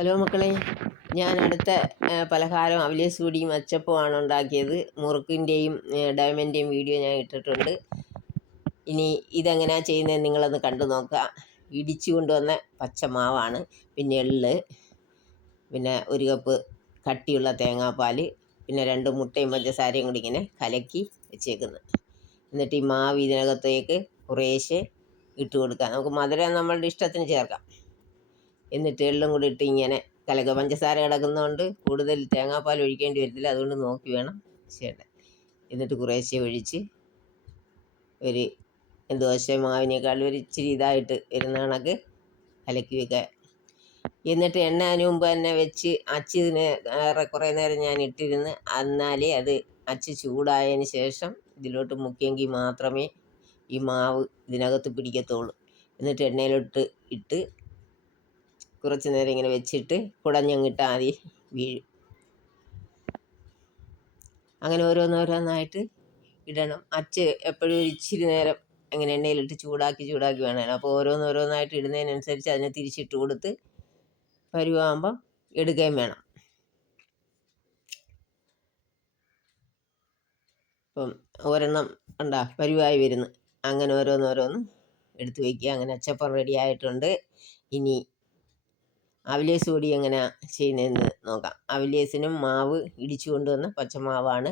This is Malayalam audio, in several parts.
ഹലോ മക്കളെ, ഞാൻ അടുത്ത പലഹാരം അവലേസ് പൊടിയും അച്ചപ്പമാണ് ഉണ്ടാക്കിയത്. മുറുക്കിൻ്റെയും ഡയമൻ്റെയും വീഡിയോ ഞാൻ ഇട്ടിട്ടുണ്ട്. ഇനി ഇതെങ്ങനെയാണ് ചെയ്യുന്നത് നിങ്ങളൊന്ന് കണ്ടു നോക്കുക. ഇടിച്ചു കൊണ്ടുവന്ന പച്ചമാവാണ്, പിന്നെ എള്ള്, പിന്നെ 1 കപ്പ് കട്ടിയുള്ള തേങ്ങാപ്പാൽ, പിന്നെ 2 മുട്ടയും പഞ്ചസാരയും കൂടി ഇങ്ങനെ കലക്കി വെച്ചേക്കുന്നത്. എന്നിട്ട് ഈ മാവ് ഇതിനകത്തേക്ക് കുറേശ്ശെ ഇട്ട് കൊടുക്കാം. നമുക്ക് മധുരം നമ്മളുടെ ഇഷ്ടത്തിന് ചേർക്കാം. എന്നിട്ട് എള്ളും കൂടി ഇട്ട് ഇങ്ങനെ കലക്കുക. പഞ്ചസാര കിടക്കുന്നതുകൊണ്ട് കൂടുതൽ തേങ്ങാപ്പാൽ ഒഴിക്കേണ്ടി വരത്തില്ല, അതുകൊണ്ട് നോക്കി വേണം ചെയ്യേണ്ടത്. എന്നിട്ട് കുറേശ്ശെ ഒഴിച്ച് ഒരു ദോശ മാവിനേക്കാൾ ഒരു ഇച്ചിരി ഇതായിട്ട് വരുന്ന കണക്ക് കലക്കി വെക്കുക. എന്നിട്ട് എണ്ണ അതിന് മുമ്പ് തന്നെ വെച്ച് അച്ചിന് കുറേ നേരം ഞാൻ ഇട്ടിരുന്ന്, എന്നാലേ അത് അച്ച് ചൂടായതിന് ശേഷം ഇതിലോട്ട് മുക്കിയെങ്കിൽ മാത്രമേ ഈ മാവ് ഇതിനകത്ത് പിടിക്കത്തുള്ളൂ. എന്നിട്ട് എണ്ണയിലോട്ട് ഇട്ട് കുറച്ച് നേരം ഇങ്ങനെ വെച്ചിട്ട് കുടഞ്ഞങ്ങിട്ട് ആദ്യം വീഴും. അങ്ങനെ ഓരോന്നോരോന്നായിട്ട് ഇടണം. അച്ച് എപ്പോഴും ഇച്ചിരി നേരം അങ്ങനെ എണ്ണയിലിട്ട് ചൂടാക്കി വേണം. അപ്പോൾ ഓരോന്നോരോന്നായിട്ട് ഇടുന്നതിനനുസരിച്ച് അതിനെ തിരിച്ചിട്ട് കൊടുത്ത് പരുവാകുമ്പം എടുക്കുകയും വേണം. ഇപ്പം ഒരെണ്ണം ഉണ്ടാ പരുവായി വരുന്നു. അങ്ങനെ ഓരോന്നോരോന്ന് എടുത്ത് വയ്ക്കുക. അങ്ങനെ അച്ചപ്പം റെഡി ആയിട്ടുണ്ട്. ഇനി അവലേസ് പൊടി എങ്ങനെയാണ് ചെയ്യുന്നതെന്ന് നോക്കാം. അവലേസിനും മാവ് ഇടിച്ചു കൊണ്ടുവന്ന പച്ചമാവാണ്.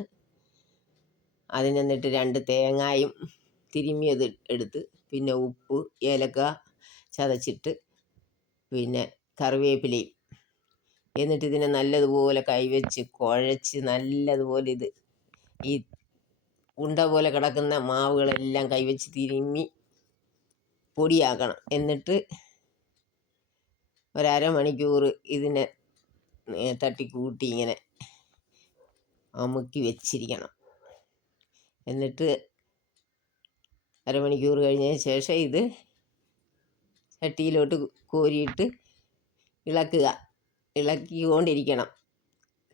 അതിനെന്നിട്ട് 2 തേങ്ങായും തിരുമ്മിയത് എടുത്ത്, പിന്നെ ഉപ്പ്, ഏലക്ക ചതച്ചിട്ട്, പിന്നെ കറിവേപ്പിലയും. എന്നിട്ട് ഇതിനെ നല്ലതുപോലെ കൈവച്ച് കുഴച്ച് നല്ലതുപോലെ ഈ ഉണ്ട പോലെ കിടക്കുന്ന മാവുകളെല്ലാം കൈവച്ച് തിരുമ്മി പൊടിയാക്കണം. എന്നിട്ട് 1/2 മണിക്കൂർ ഇതിനെ തട്ടിക്കൂട്ടി ഇങ്ങനെ അമുക്കി വെച്ചിരിക്കണം. എന്നിട്ട് അരമണിക്കൂർ കഴിഞ്ഞതിന് ശേഷം ഇത് ചട്ടിയിലോട്ട് കോരിയിട്ട് ഇളക്കിക്കൊണ്ടിരിക്കണം.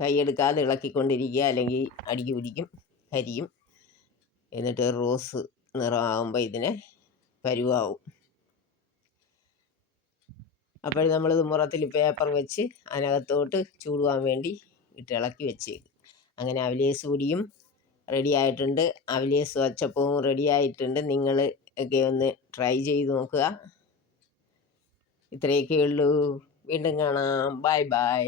കൈയെടുക്കാതെ ഇളക്കിക്കൊണ്ടിരിക്കുക, അല്ലെങ്കിൽ അടിക്ക് പിടിക്കും, കരിയും. എന്നിട്ട് റോസ് നിറമാകുമ്പോൾ ഇതിനെ പരുവാവും. അപ്പോൾ നമ്മളിത് മുറത്തിൽ പേപ്പർ വെച്ച് അതിനകത്തോട്ട് ചൂടുവാൻ വേണ്ടി ഇളക്കി വെച്ചേക്കും. അങ്ങനെ അവലേസ് പൊടിയും റെഡി ആയിട്ടുണ്ട്, അവലേസ് അച്ചപ്പവും റെഡി ആയിട്ടുണ്ട്. നിങ്ങൾ ഒക്കെ ഒന്ന് ട്രൈ ചെയ്ത് നോക്കുക. ഇത്രയൊക്കെ ഉള്ളൂ. വീണ്ടും കാണാം. Bye bye.